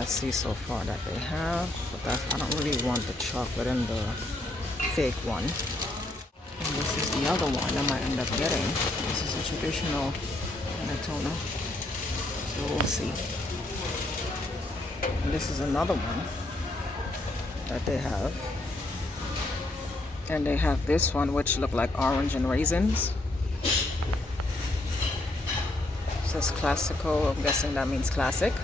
I see so far that they have, but I don't really want the chocolate in the fake one. And this is the other one I might end up getting. This is a traditional Panettone, so we'll see. And this is another one that they have. And they have this one which look like orange and raisins. It says classical, I'm guessing that means classic.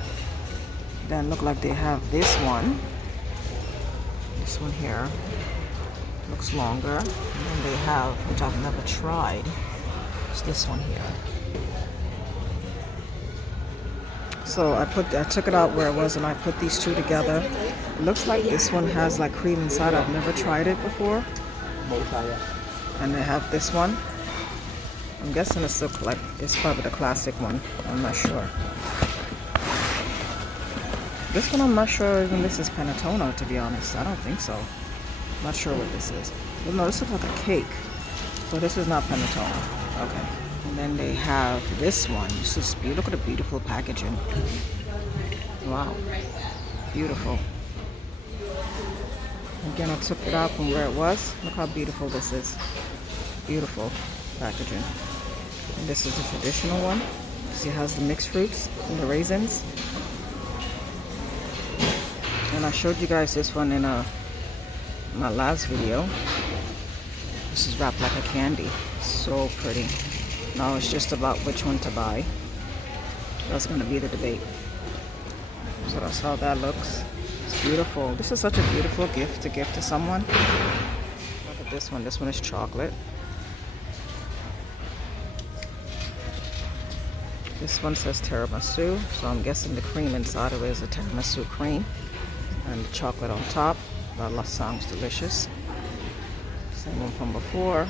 Then look like they have this one. This one here looks longer. And then they have, which I've never tried, it's this one here. So I took it out where it was and I put these two together. It looks like this one has like cream inside. I've never tried it before. And they have this one. I'm guessing it's probably the classic one. I'm not sure. This one I'm not sure even this is Panettone, to be honest. I don't think so. I'm not sure what this is. Well, no, this looks like a cake. So this is not Panettone. Okay. And then they have this one. This is beautiful. Look at the beautiful packaging. Wow. Beautiful. Again, I took it out from where it was. Look how beautiful this is. Beautiful packaging. And this is the traditional one. See, it has the mixed fruits and the raisins. And I showed you guys this one in my last video. This is wrapped like a candy. So pretty. Now it's just about which one to buy. That's going to be the debate. So that's how that looks. It's beautiful. This is such a beautiful gift to give to someone. Look at this one. This one is chocolate. This one says tiramisu, so I'm guessing the cream inside of it is a tiramisu cream. And the chocolate on top. That sounds delicious. Same one from before.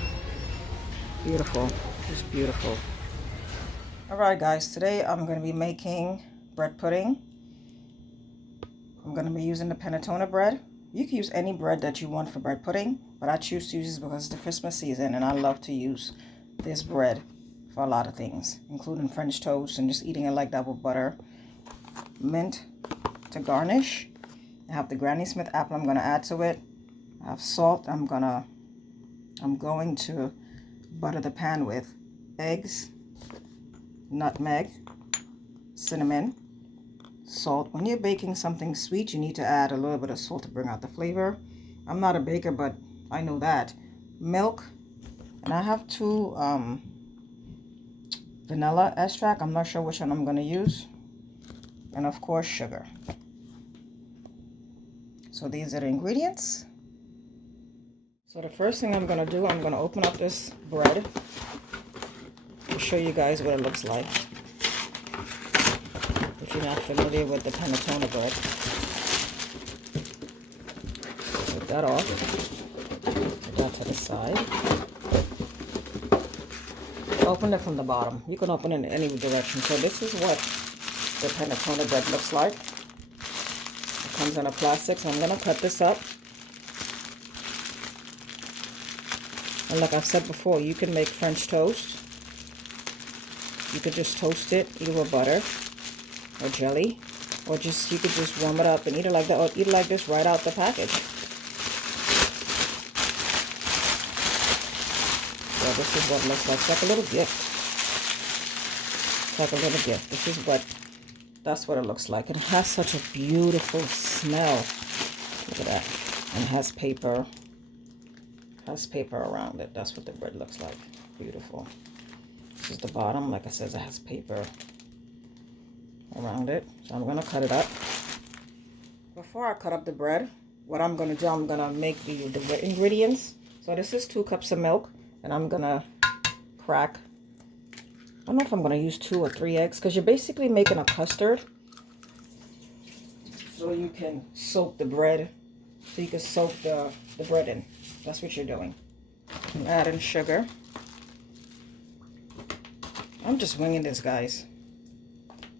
Beautiful. Just beautiful. Alright guys, today I'm going to be making bread pudding. I'm going to be using the Panettone bread. You can use any bread that you want for bread pudding, but I choose to use this because it's the Christmas season and I love to use this bread for a lot of things, including French toast and just eating it like that with butter. Mint to garnish. I have the Granny Smith apple I'm going to add to it. I have salt I'm going to butter the pan with. Eggs, nutmeg, cinnamon, salt. When you're baking something sweet, you need to add a little bit of salt to bring out the flavor. I'm not a baker, but I know that. Milk, and I have two vanilla extract. I'm not sure which one I'm going to use. And of course, sugar. So these are the ingredients. So the first thing I'm going to do, I'm going to open up this bread to show you guys what it looks like. If you're not familiar with the Panettone bread. Take that off. Put that to the side. Open it from the bottom. You can open it in any direction. So this is what the Panettone bread looks like. It comes in a plastic, so I'm going to cut this up. And like I've said before, you can make French toast. You could just toast it, either with butter or jelly, or you could just warm it up and eat it like that, or eat it like this right out the package. So this is what it looks like. It's like a little gift. It's like a little gift. That's what it looks like. And it has such a beautiful smell. Look at that. And it has paper. Around it. That's what the bread looks like. Beautiful. This is the bottom. Like I said, it has paper around it. So I'm going to cut it up. Before I cut up the bread, what I'm going to do, I'm going to make the ingredients. So this is 2 cups of milk. And I'm going to crack, I don't know if I'm going to use 2 or 3 eggs, because you're basically making a custard. So you can soak the bread. So you can soak the bread in. That's what you're doing. I'm adding sugar. I'm just winging this, guys.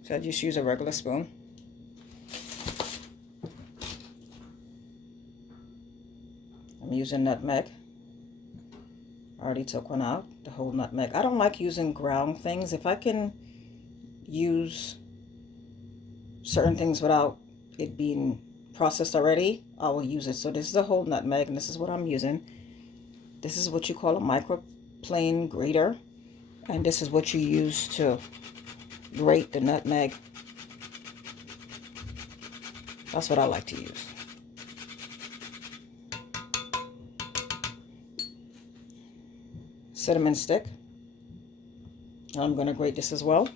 So I just use a regular spoon. I'm using nutmeg. I already took one out, the whole nutmeg. I don't like using ground things. If I can use certain things without it being processed already, I will use it. So this is a whole nutmeg, and this is what I'm using. This is what you call a microplane grater, and this is what you use to grate the nutmeg. That's what I like to use. Cinnamon stick. I'm going to grate this as well.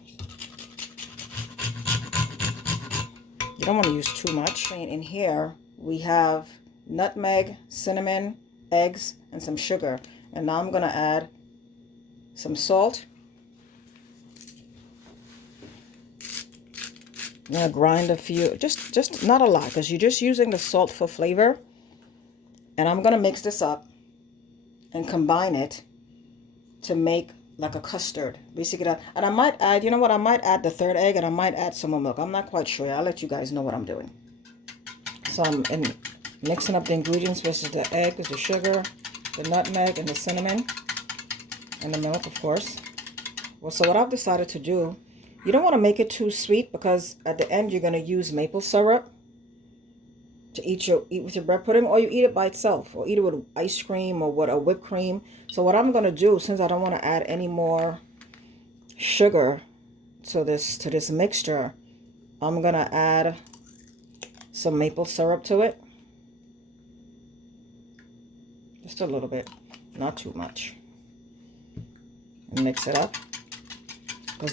You don't want to use too much. In here, we have nutmeg, cinnamon, eggs, and some sugar. And now I'm going to add some salt. I'm going to grind a few, just not a lot, because you're just using the salt for flavor. And I'm going to mix this up and combine it to make like a custard. Basically, and I might add, you know what, I might add the third egg, and I might add some more milk. I'm not quite sure. I'll let you guys know what I'm doing. So I'm mixing up the ingredients. This is the egg, the sugar, the nutmeg, and the cinnamon, and the milk, of course. Well, so what I've decided to do, you don't want to make it too sweet, because at the end you're going to use maple syrup to eat with your bread pudding, or you eat it by itself, or eat it with ice cream or with a whipped cream. So what I'm going to do, since I don't want to add any more sugar to this mixture, I'm going to add some maple syrup to it. Just a little bit, not too much. And mix it up. Because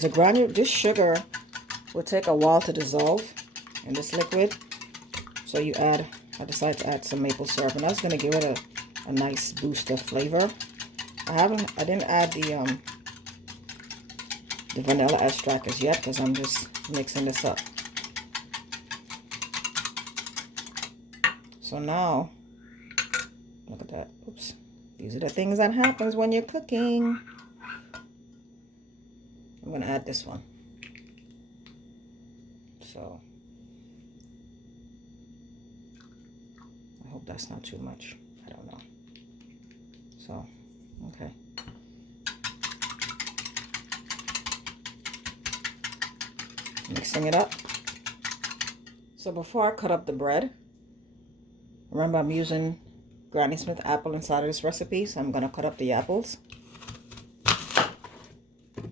this sugar will take a while to dissolve in this liquid. So I decided to add some maple syrup, and that's going to give it a nice boost of flavor. I didn't add the vanilla extract as yet, because I'm just mixing this up. So now, look at that. Oops. These are the things that happens when you're cooking. I'm going to add this one. So I hope that's not too much. I don't know. So, okay. Mixing it up. So before I cut up the bread, remember I'm using Granny Smith apple inside of this recipe, so I'm going to cut up the apples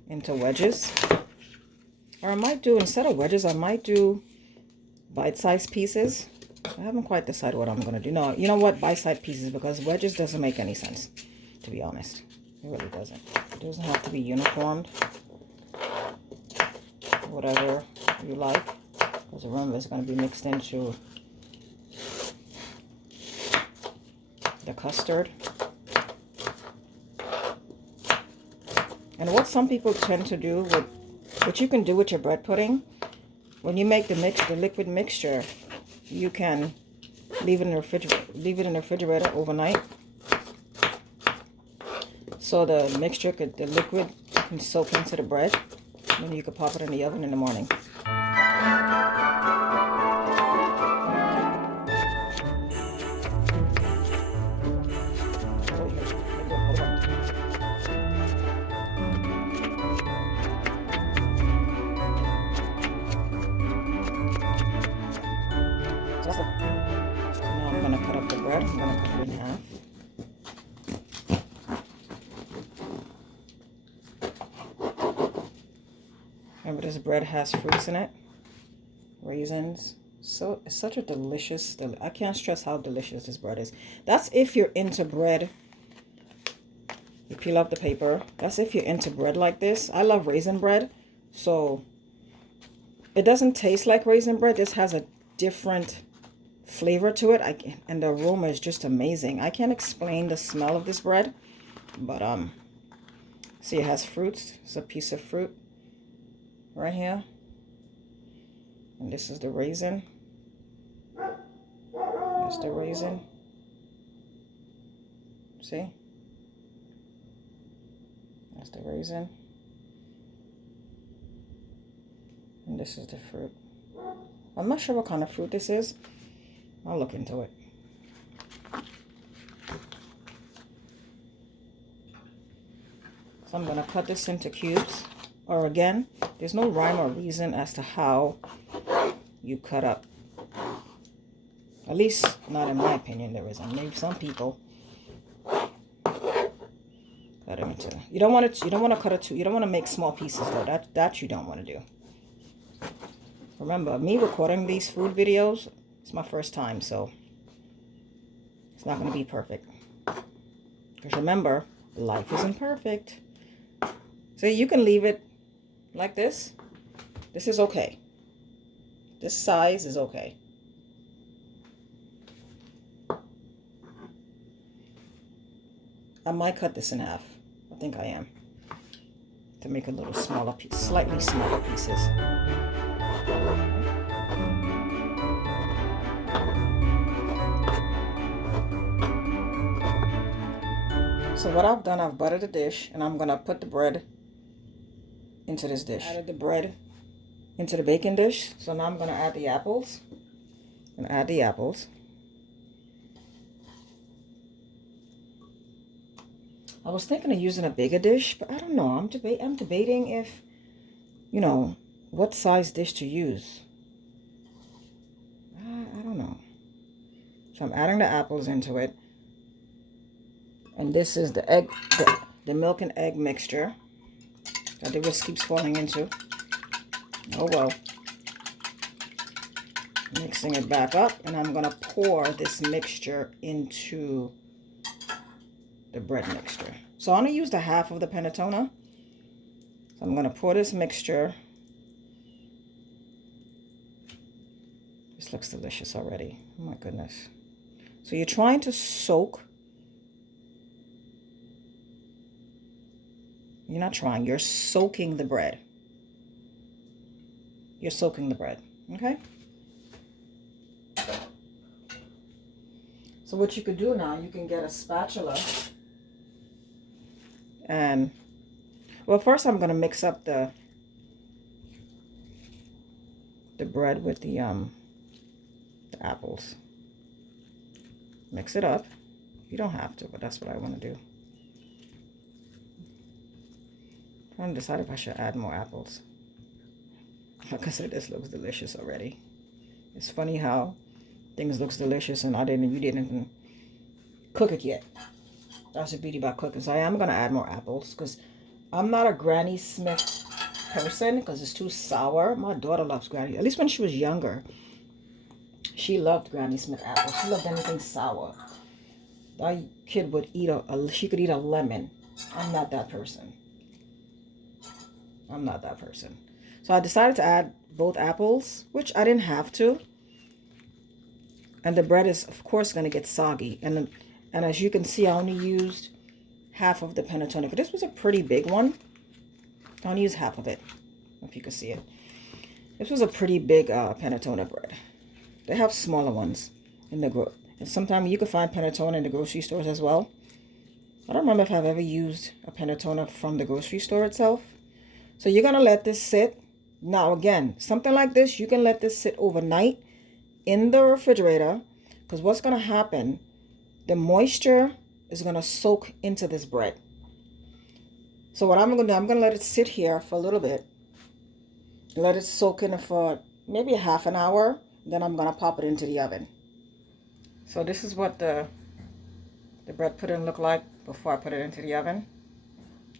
into wedges. Or I might do, instead of wedges, I might do bite-sized pieces. I haven't quite decided what I'm going to do. No, you know what? Bite-sized pieces, because wedges doesn't make any sense, to be honest. It really doesn't. It doesn't have to be uniformed. Whatever you like. Because remember, it's going to be mixed into the custard. And what some people tend to do, what you can do with your bread pudding, when you make the liquid mixture, you can leave it in the refrigerator overnight, so the liquid can soak into the bread, and then you can pop it in the oven in the morning. So now I'm going to cut up the bread. I'm going to cut it in half. Remember, this bread has fruits in it, raisins. So it's such a delicious, I can't stress how delicious this bread is. That's if you're into bread. You peel off the paper. That's if you're into bread like this. I love raisin bread. So it doesn't taste like raisin bread. This has a different flavor to it. And the aroma is just amazing. I can't explain the smell of this bread. But see, it has fruits. It's a piece of fruit right here. And this is the raisin. That's the raisin. See? That's the raisin. And this is the fruit. I'm not sure what kind of fruit this is. I'll look into it. So I'm going to cut this into cubes. Or again, there's no rhyme or reason as to how you cut up At least, not in my opinion, there isn't. Maybe some people cut them into. You don't want to. You don't want to cut it too. You don't want to make small pieces though. That you don't want to do. Remember, me recording these food videos, it's my first time, so it's not going to be perfect. Because remember, life isn't perfect. So you can leave it like this. This is okay. This size is okay. I might cut this in half. I think I am. To make a little smaller piece, slightly smaller pieces. So what I've done, I've buttered the dish, and I'm gonna put the bread into this dish. Added the bread into the baking dish. So now I'm gonna add the apples. And add the apples. I was thinking of using a bigger dish, but I don't know. I'm debating if, you know, what size dish to use. I don't know. So I'm adding the apples into it. And this is the egg, the milk and egg mixture that the whisk keeps falling into. Oh well. Mixing it back up, and I'm gonna pour this mixture into the bread mixture. So I'm gonna use the half of the panettone. So I'm gonna pour this mixture. This looks delicious already. Oh my goodness. So you're trying to soak. You're not trying, you're soaking the bread. You're soaking the bread, okay? So what you could do now, you can get a spatula. And, well, first I'm going to mix up the bread with the apples. Mix it up. You don't have to, but that's what I want to do. I'm trying to decide if I should add more apples. Like I said, this looks delicious already. It's funny how things looks delicious and you didn't cook it yet. That's the beauty about cooking. So I am going to add more apples because I'm not a Granny Smith person because it's too sour. My daughter loves Granny. At least when she was younger, she loved Granny Smith apples. She loved anything sour. That kid would eat she could eat a lemon. I'm not that person. I'm not that person. So I decided to add both apples, which I didn't have to. And the bread is, of course, going to get soggy. And as you can see, I only used half of the panettone. This was a pretty big one. I only used half of it, if you can see it. This was a pretty big panettone bread. They have smaller ones in the and sometimes you can find panettone in the grocery stores as well. I don't remember if I've ever used a panettone from the grocery store itself. So you're going to let this sit. Now, again, something like this, you can let this sit overnight in the refrigerator, because what's going to happen, the moisture is going to soak into this bread. So what I'm going to do, I'm going to let it sit here for a little bit. Let it soak in for maybe a half an hour. Then I'm going to pop it into the oven. So this is what the bread pudding looked like before I put it into the oven.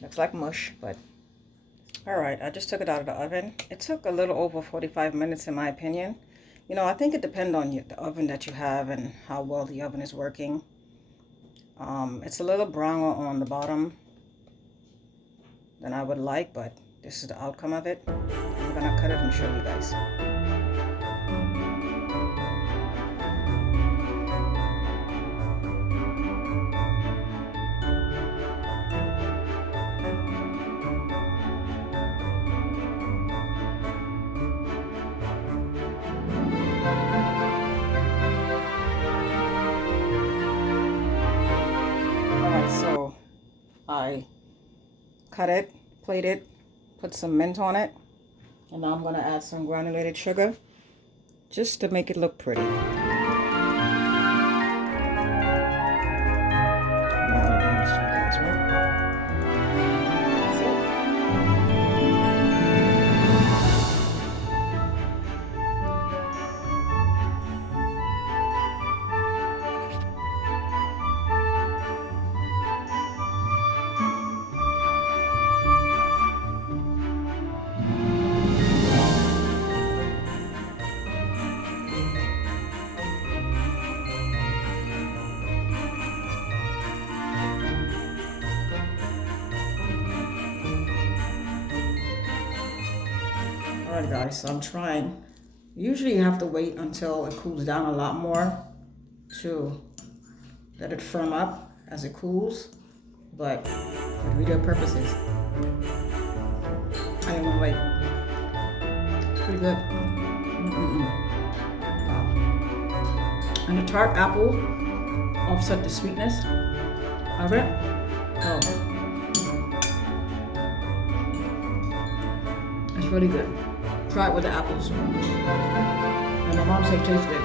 Looks like mush, but all right, I just took it out of the oven. It took a little over 45 minutes in my opinion. You know, I think it depends on the oven that you have and how well the oven is working. It's a little browner on the bottom than I would like, but this is the outcome of it. I'm gonna cut it and show you guys. So I cut it, plate it, put some mint on it, and now I'm going to add some granulated sugar just to make it look pretty. right, guys, so I'm trying. Usually you have to wait until it cools down a lot more to let it firm up as it cools. But for video purposes, I am gonna wait. It's pretty good. Wow. And the tart apple offset the sweetness of it. Oh, it's really good. Try it with the apples. And my mom said it tastes good.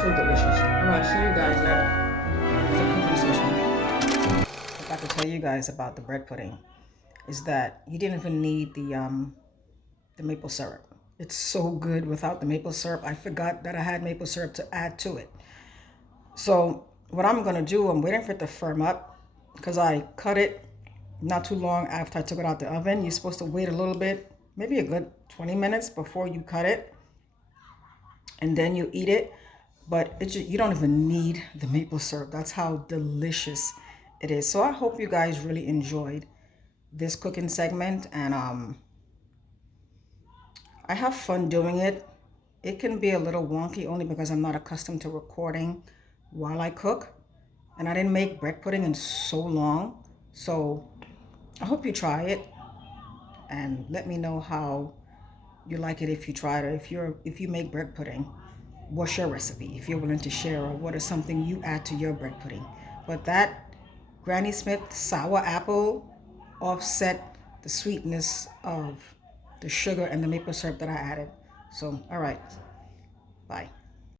So delicious. Alright, see you guys at the cooking session. I forgot to tell you guys about the bread pudding. Is that you didn't even need the maple syrup. It's so good without the maple syrup. I forgot that I had maple syrup to add to it. So what I'm gonna do, I'm waiting for it to firm up because I cut it not too long after I took it out the oven. You're supposed to wait a little bit, maybe a good 20 minutes before you cut it, and then you eat it. But you don't even need the maple syrup. That's how delicious it is. So I hope you guys really enjoyed this cooking segment, and I have fun doing it. It can be a little wonky only because I'm not accustomed to recording while I cook, and I didn't make bread pudding in so long. So I hope you try it and let me know how you like it if you try it, or if you make bread pudding. What's your recipe if you're willing to share, or what is something you add to your bread pudding? But that Granny Smith sour apple offset the sweetness of the sugar and the maple syrup that I added. So, all right, bye.